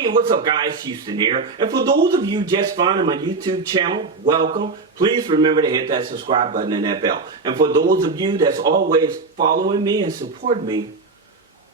Hey, what's up guys, Houston here. And for those of you just finding my YouTube channel, welcome. Please remember to hit that subscribe button and that bell. And for those of you that's always following me and supporting me,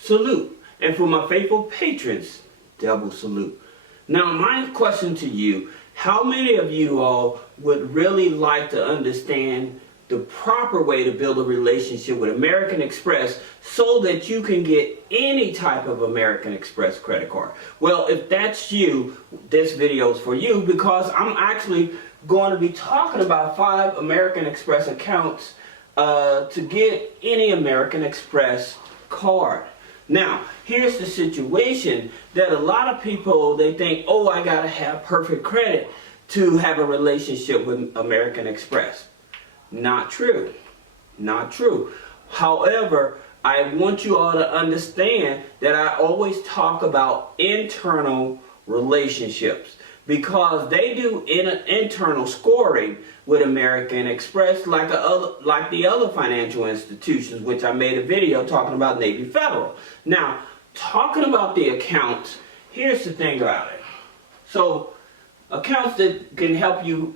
salute. And for my faithful patrons, double salute. Now my question to you, how many of you all would really like to understand the proper way to build a relationship with American Express so that you can get any type of American Express credit card? Well, if that's you, this video is for you, because I'm actually going to be talking about 5 American Express accounts to get any American Express card. Now, here's the situation that a lot of people, they think, oh, I gotta have perfect credit to have a relationship with American Express. Not true. Not true. However, I want you all to understand that I always talk about internal relationships because they do internal scoring with American Express like the other financial institutions, which I made a video talking about Navy Federal. Now, talking about the accounts, here's the thing about it. So, accounts that can help you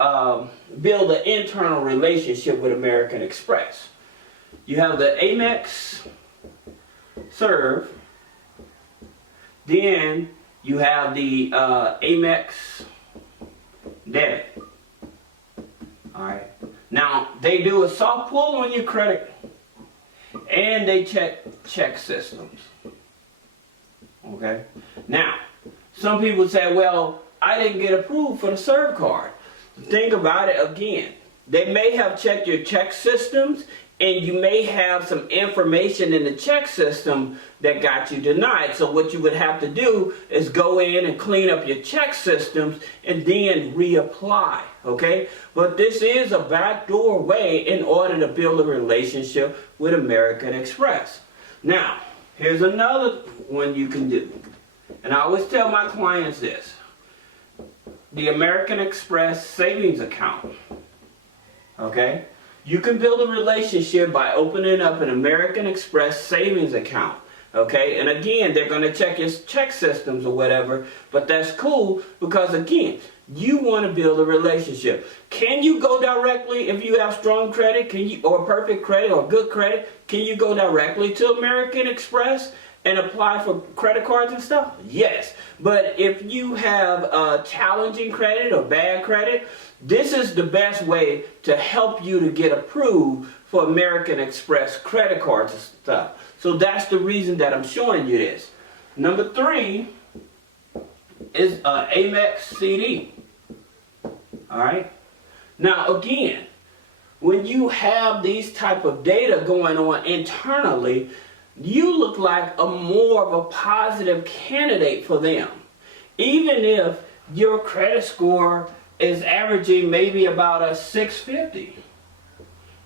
build an internal relationship with American Express. You have the Amex Serve, then you have the Amex Debit. Alright, now they do a soft pull on your credit and they check systems. Okay, now some people say, well, I didn't get approved for the Serve card. Think about it again. They may have checked your check systems and you may have some information in the check system that got you denied. So what you would have to do is go in and clean up your check systems and then reapply, okay? But this is a backdoor way in order to build a relationship with American Express. Now, here's another one you can do. And I always tell my clients this. The American Express savings account. Okay? You can build a relationship by opening up an American Express savings account. Okay? And again, they're going to check your check systems or whatever, but that's cool because again, you want to build a relationship. Can you go directly if you have strong credit, or perfect credit or good credit? Can you go directly to American Express and apply for credit cards and stuff? Yes. But if you have challenging credit or bad credit, this is the best way to help you to get approved for American Express credit cards and stuff. So that's the reason that I'm showing you this. Number 3 is Amex CD. Alright? Now again, when you have these type of data going on internally, you look like more of a positive candidate for them. Even if your credit score is averaging maybe about a 650.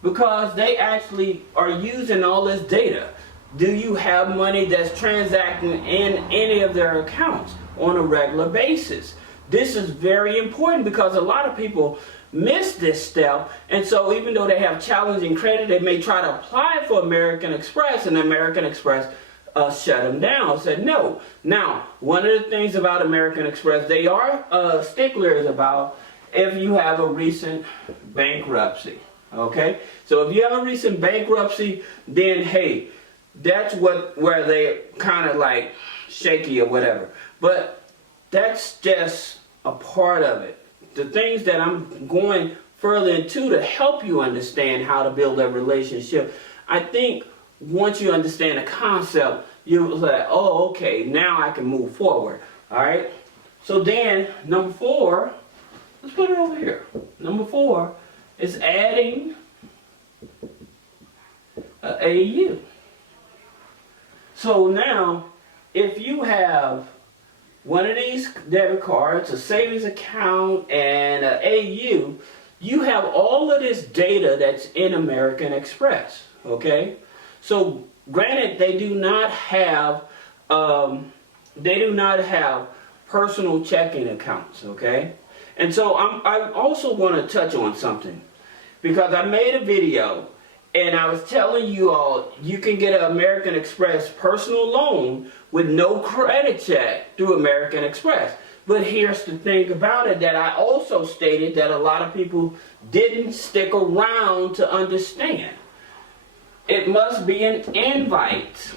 Because they actually are using all this data. Do you have money that's transacting in any of their accounts on a regular basis? This is very important because a lot of people miss this step, and so even though they have challenging credit, they may try to apply for American Express, and American Express shut them down, said no. Now, one of the things about American Express, they are sticklers about if you have a recent bankruptcy. Okay, so if you have a recent bankruptcy, then hey, that's where they kind of like shaky or whatever. But that's just a part of it. The things that I'm going further into to help you understand how to build a relationship, I think once you understand the concept, you'll say, oh, okay, now I can move forward. All right? So then, number 4, let's put it over here. Number 4 is adding an AU. So now, if you have one of these debit cards, a savings account, and an AU, you have all of this data that's in American Express, okay? So, granted, they do not have personal checking accounts, okay? And so I also want to touch on something because I made a video And I was telling you all, you can get an American Express personal loan with no credit check through American Express. But here's the thing about it that I also stated that a lot of people didn't stick around to understand. It must be an invite.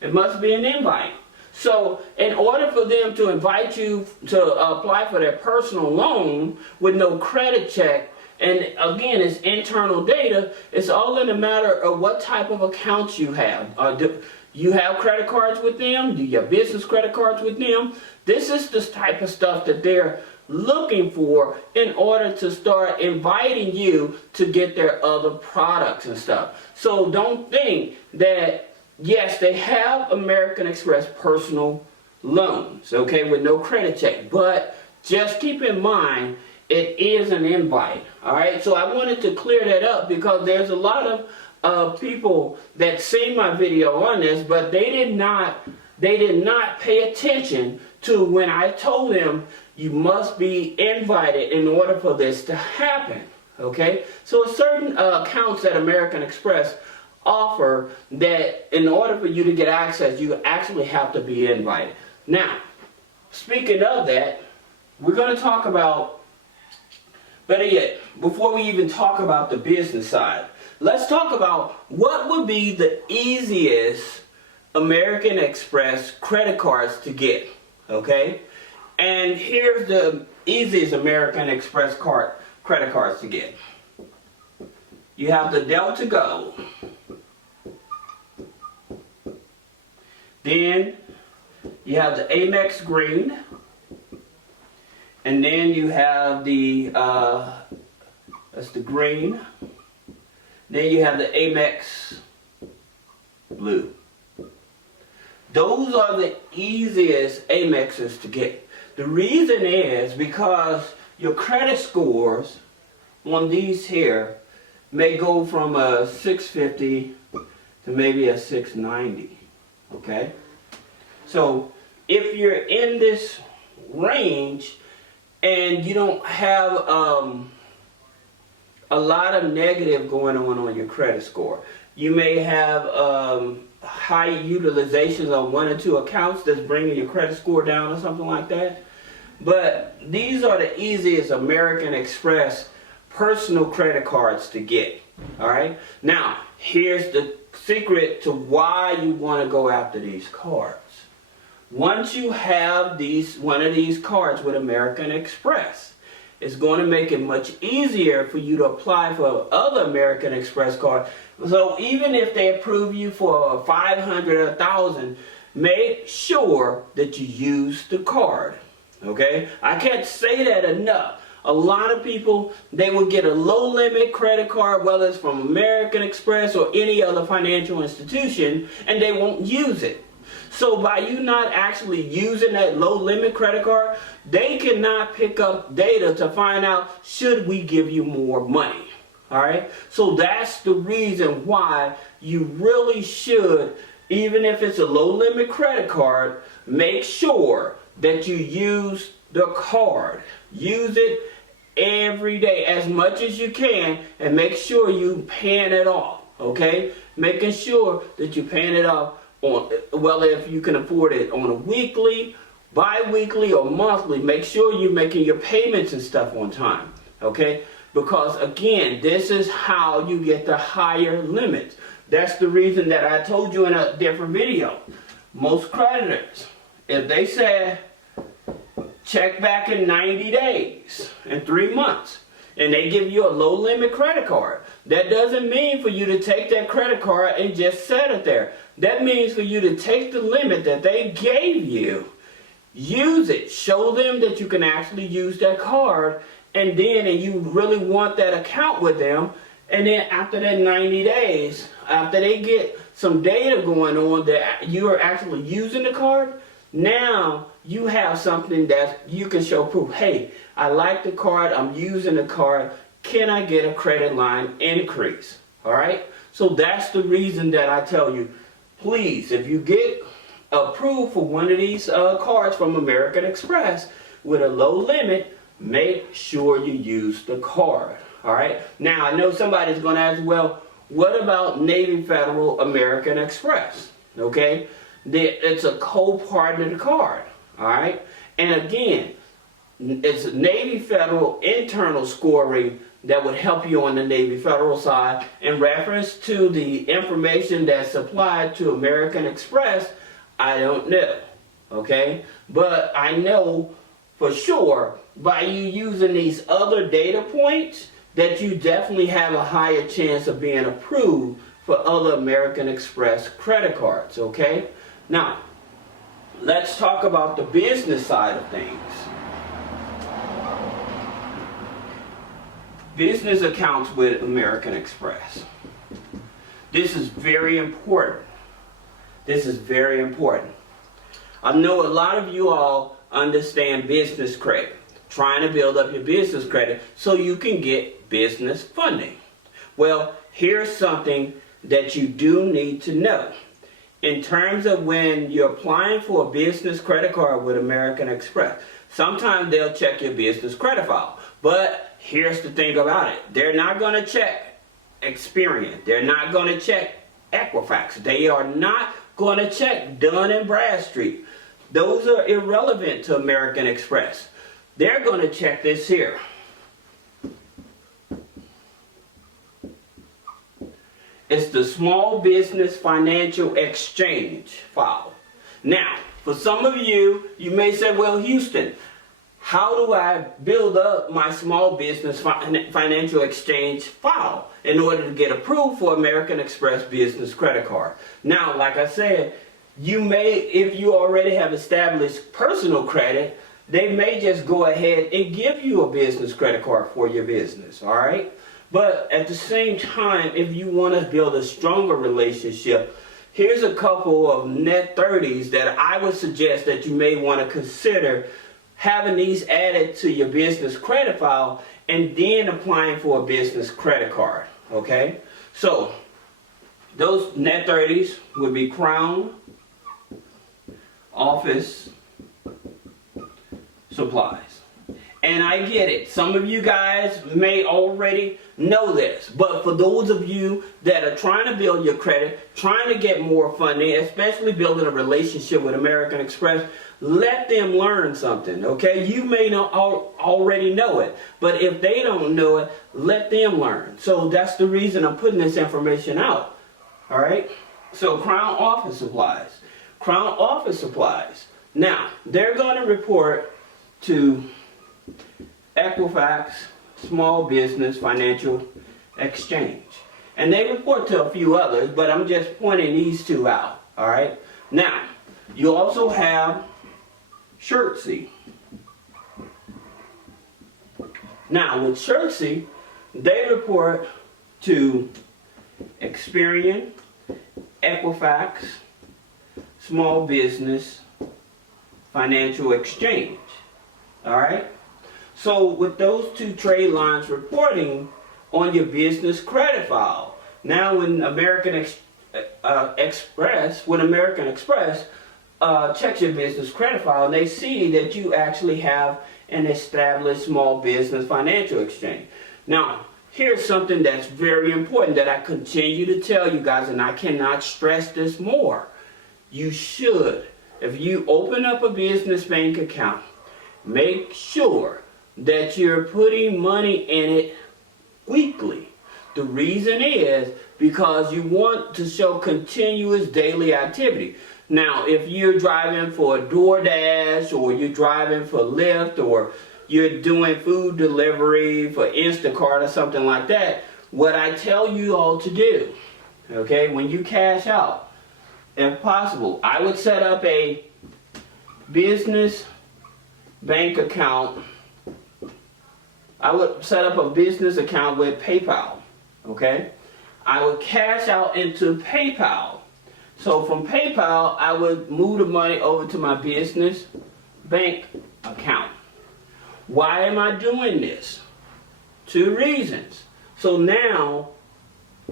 It must be an invite. So in order for them to invite you to apply for their personal loan with no credit check, and again, it's internal data, it's all in a matter of what type of accounts you have. Do you have credit cards with them? Do you have business credit cards with them? This is the type of stuff that they're looking for in order to start inviting you to get their other products and stuff. So don't think that, yes, they have American Express personal loans, okay, with no credit check, but just keep in mind, it is an invite, all right? So I wanted to clear that up because there's a lot of people that see my video on this, but they did not pay attention to when I told them you must be invited in order for this to happen, okay? So certain accounts that American Express offer that in order for you to get access, you actually have to be invited. Now, speaking of that, we're going to talk about, better yet, before we even talk about the business side, let's talk about what would be the easiest American Express credit cards to get, okay? And here's the easiest American Express credit cards to get. You have the Delta Gold. Then you have the Amex Green. And then you have the, that's the green. Then you have the Amex Blue. Those are the easiest Amexes to get. The reason is because your credit scores on these here may go from a 650 to maybe a 690, okay? So if you're in this range and you don't have a lot of negative going on your credit score, you may have high utilizations on one or two accounts that's bringing your credit score down or something like that. But these are the easiest American Express personal credit cards to get. All right. Now, here's the secret to why you want to go after these cards. Once you have one of these cards with American Express, it's going to make it much easier for you to apply for other American Express cards. So even if they approve you for $500 or $1,000, make sure that you use the card. Okay? I can't say that enough. A lot of people, they will get a low limit credit card, whether it's from American Express or any other financial institution, and they won't use it. So by you not actually using that low limit credit card, they cannot pick up data to find out, should we give you more money? All right? So that's the reason why you really should, even if it's a low limit credit card, make sure that you use the card. Use it every day as much as you can and make sure you paying it off, okay? Making sure that you're paying it off on, well, if you can afford it on a weekly, bi-weekly, or monthly, make sure you're making your payments and stuff on time, okay? Because again, this is how you get the higher limits. That's the reason that I told you in a different video. Most creditors, if they said, check back in 90 days, in 3 months, and they give you a low limit credit card, that doesn't mean for you to take that credit card and just set it there. That means for you to take the limit that they gave you, use it, show them that you can actually use that card, and you really want that account with them, and then after that 90 days, after they get some data going on that you are actually using the card, now you have something that you can show proof. Hey, I like the card, I'm using the card, can I get a credit line increase? All right? So that's the reason that I tell you, please, if you get approved for one of these cards from American Express with a low limit, make sure you use the card. All right. Now I know somebody's going to ask, well, what about Navy Federal American Express? Okay, it's a co-partner card. All right, and again, it's Navy Federal internal scoring that would help you on the Navy Federal side. In reference to the information that's supplied to American Express, I don't know. Okay, but I know for sure by you using these other data points that you definitely have a higher chance of being approved for other American Express credit cards, okay? Now, let's talk about the business side of things. Business accounts with American Express. This is very important. This is very important. I know a lot of you all understand business credit, trying to build up your business credit so you can get business funding. Well, here's something that you do need to know. In terms of when you're applying for a business credit card with American Express, sometimes they'll check your business credit file. But here's the thing about it. They're not going to check Experian. They're not going to check Equifax. They are not going to check Dun & Bradstreet. Those are irrelevant to American Express. They're going to check this here. It's the Small Business Financial Exchange file. Now, for some of you, you may say, well, Houston, how do I build up my Small Business Financial Exchange file in order to get approved for American Express Business Credit Card? Now, like I said, you may, if you already have established personal credit, they may just go ahead and give you a business credit card for your business, all right? But at the same time, if you want to build a stronger relationship, here's a couple of net 30s that I would suggest that you may want to consider having these added to your business credit file and then applying for a business credit card, okay? So, those net 30s would be Crown, Office, Supplies. And I get it. Some of you guys may already know this. But for those of you that are trying to build your credit, trying to get more funding, especially building a relationship with American Express, let them learn something, okay? You may not already know it. But if they don't know it, let them learn. So that's the reason I'm putting this information out. All right? So Crown Office Supplies. Crown Office Supplies. Now, they're going to report to Equifax Small Business Financial Exchange. And they report to a few others, but I'm just pointing these two out. All right? Now, you also have Xero. Now, with Xero, they report to Experian, Equifax, Small Business Financial Exchange. All right? So with those two trade lines reporting on your business credit file, now when American Express checks your business credit file, and they see that you actually have an established small business financial exchange. Now, here's something that's very important that I continue to tell you guys, and I cannot stress this more. You should, if you open up a business bank account, make sure that you're putting money in it weekly. The reason is because you want to show continuous daily activity. Now, if you're driving for DoorDash, or you're driving for Lyft, or you're doing food delivery for Instacart or something like that, what I tell you all to do, okay, when you cash out, if possible, I would set up a business bank account. I would set up a business account with PayPal, okay? I would cash out into PayPal. So from PayPal, I would move the money over to my business bank account. Why am I doing this? 2 reasons. So now,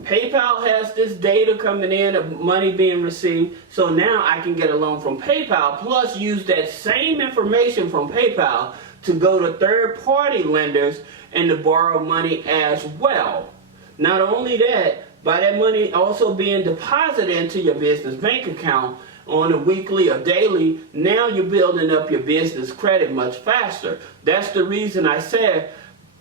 PayPal has this data coming in of money being received. So now I can get a loan from PayPal, plus use that same information from PayPal to go to third-party lenders and to borrow money as well. Not only that, by that money also being deposited into your business bank account on a weekly or daily, now you're building up your business credit much faster. That's the reason I said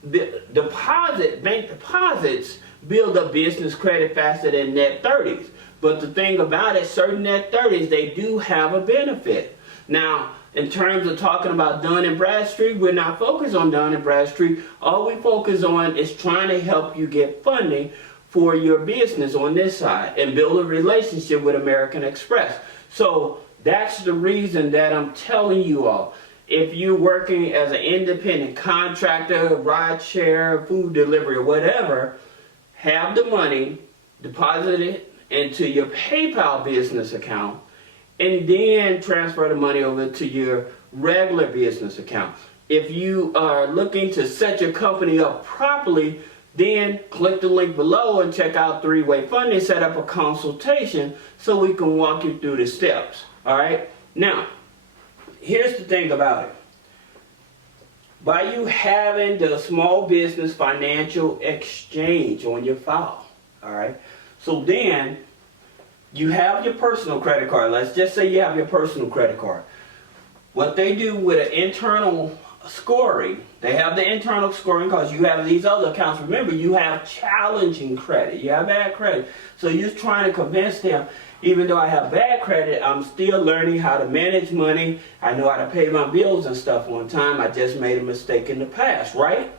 bank deposits build up business credit faster than net 30s. But the thing about it, certain net 30s, they do have a benefit. Now, in terms of talking about Dun & Bradstreet, we're not focused on Dun & Bradstreet. All we focus on is trying to help you get funding for your business on this side and build a relationship with American Express. So that's the reason that I'm telling you all, if you're working as an independent contractor, ride share, food delivery, or whatever, have the money, deposit it into your PayPal business account, and then transfer the money over to your regular business account. If you are looking to set your company up properly, then click the link below and check out three-way funding, set up a consultation so we can walk you through the steps. All right? Now, here's the thing about it. By you having the small business financial exchange on your file, all right? So then you have your personal credit card. Let's just say you have your personal credit card. What they do with an internal scoring, they have the internal scoring because you have these other accounts. Remember, you have challenging credit. You have bad credit. So you're trying to convince them, even though I have bad credit, I'm still learning how to manage money. I know how to pay my bills and stuff on time. I just made a mistake in the past, right?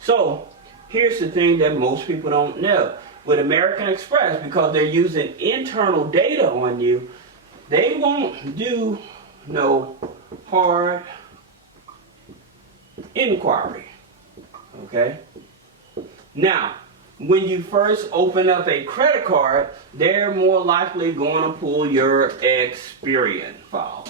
So here's the thing that most people don't know. With American Express, because they're using internal data on you, they won't do no hard inquiry. Okay? Now, when you first open up a credit card, they're more likely going to pull your Experian file.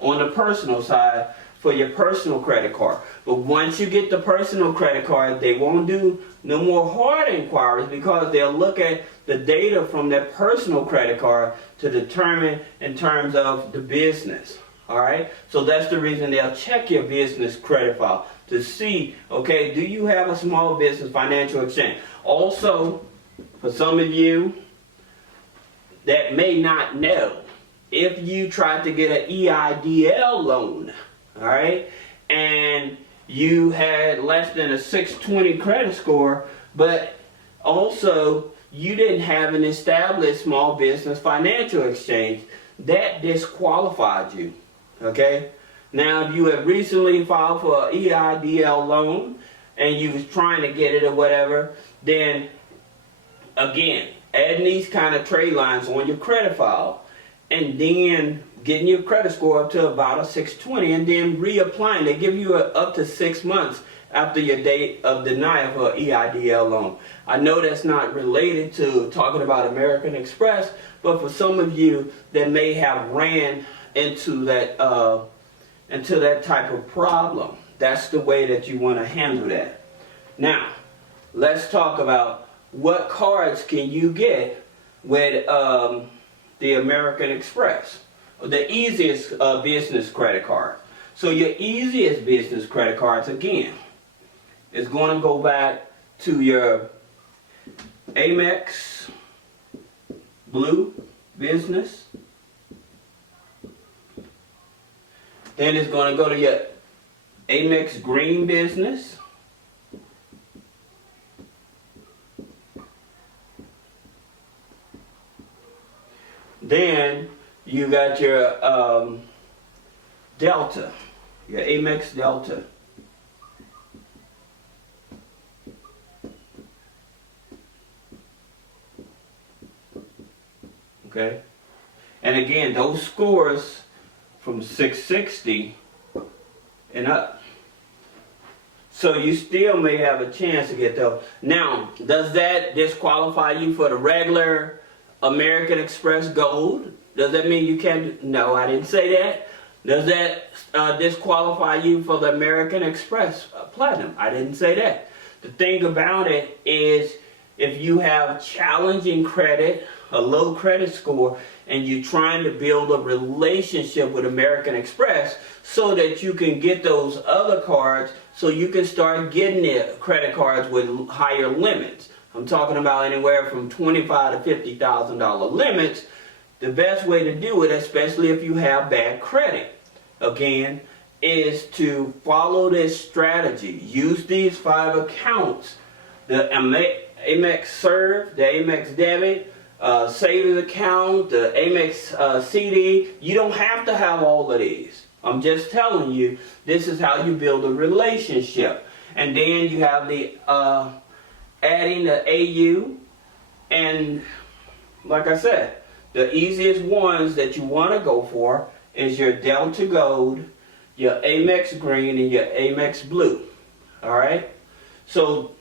On the personal side, for your personal credit card. But once you get the personal credit card, they won't do no more hard inquiries because they'll look at the data from that personal credit card to determine in terms of the business. All right? So that's the reason they'll check your business credit file to see, okay, do you have a small business financial exchange? Also, for some of you that may not know, if you tried to get an EIDL loan, all right, and you had less than a 620 credit score, but also you didn't have an established small business financial exchange, that disqualified you, okay? Now, if you have recently filed for an EIDL loan and you was trying to get it or whatever, then again, adding these kind of trade lines on your credit file and then getting your credit score up to about a 620 and then reapplying. They give you up to 6 months after your date of denial for an EIDL loan. I know that's not related to talking about American Express, but for some of you that may have ran into that type of problem, that's the way that you want to handle that. Now, let's talk about what cards can you get with the American Express. The easiest business credit card. So your easiest business credit cards, again, is going to go back to your Amex Blue Business. Then it's going to go to your Amex Green Business. Then you got your Delta, your Amex Delta. Okay? And again, those scores from 660 and up. So you still may have a chance to get those. Now, does that disqualify you for the regular American Express Gold? Does that mean you can't? No, I didn't say that. Does that disqualify you for the American Express Platinum? I didn't say that. The thing about it is, if you have challenging credit, a low credit score and you're trying to build a relationship with American Express so that you can get those other cards, so you can start getting the credit cards with higher limits. I'm talking about anywhere from $25,000 to $50,000 limits. The best way to do it, especially if you have bad credit, again, is to follow this strategy. Use these 5 accounts: the Amex Serve, the Amex Debit, savings account, the Amex CD. You don't have to have all of these. I'm just telling you, this is how you build a relationship. And then you have the adding the AU, and like I said, the easiest ones that you want to go for is your Delta Gold, your Amex Green, and your Amex Blue. Alright? So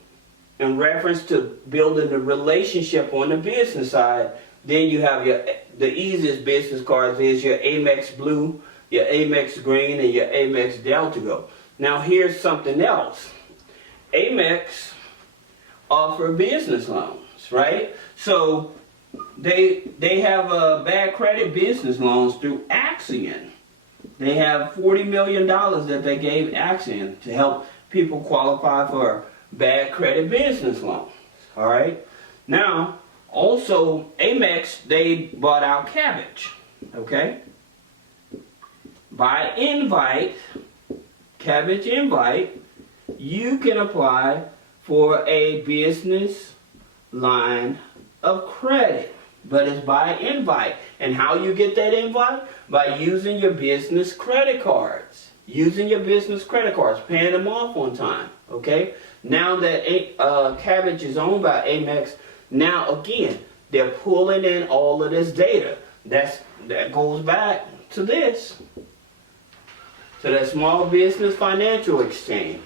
in reference to building the relationship on the business side, then you have the easiest business cards is your Amex Blue, your Amex Green, and your Amex Delta Gold. Now here's something else. Amex offer business loans, right? So they have bad credit business loans through Axion. They have $40 million that they gave Axion to help people qualify for bad credit business loans. All right. Now, also Amex, they bought out Cabbage. Okay. By invite, Cabbage invite, you can apply for a business line of credit, but it's by invite. And how you get that invite? By using your business credit cards. Using your business credit cards, paying them off on time. Okay. Now that Cabbage is owned by Amex, now again they're pulling in all of this data. That goes back to this, to the Small Business Financial Exchange.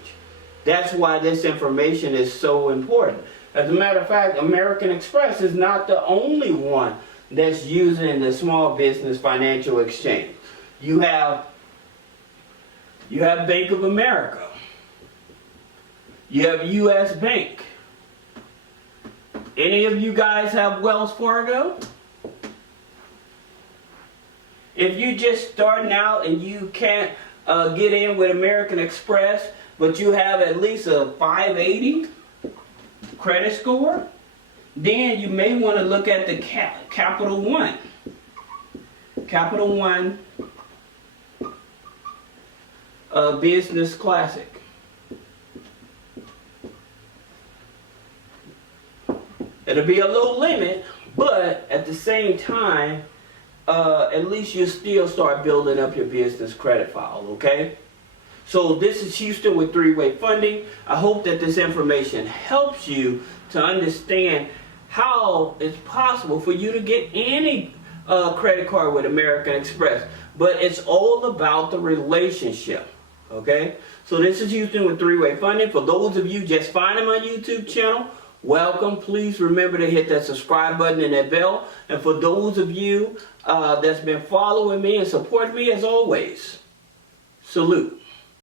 That's why this information is so important. As a matter of fact, American Express is not the only one that's using the Small Business Financial Exchange. You have Bank of America. You have U.S. Bank. Any of you guys have Wells Fargo? If you just starting out and you can't get in with American Express, but you have at least a 580 credit score, then you may want to look at the Capital One. Capital One Business Classic. It'll be a low limit, but at the same time, at least you still start building up your business credit file, okay? So this is Houston with Three-Way Funding. I hope that this information helps you to understand how it's possible for you to get any credit card with American Express. But it's all about the relationship, okay? So this is Houston with Three-Way Funding. For those of you just finding my YouTube channel, welcome. Please remember to hit that subscribe button and that bell. And for those of you that's been following me and supporting me, as always, salute.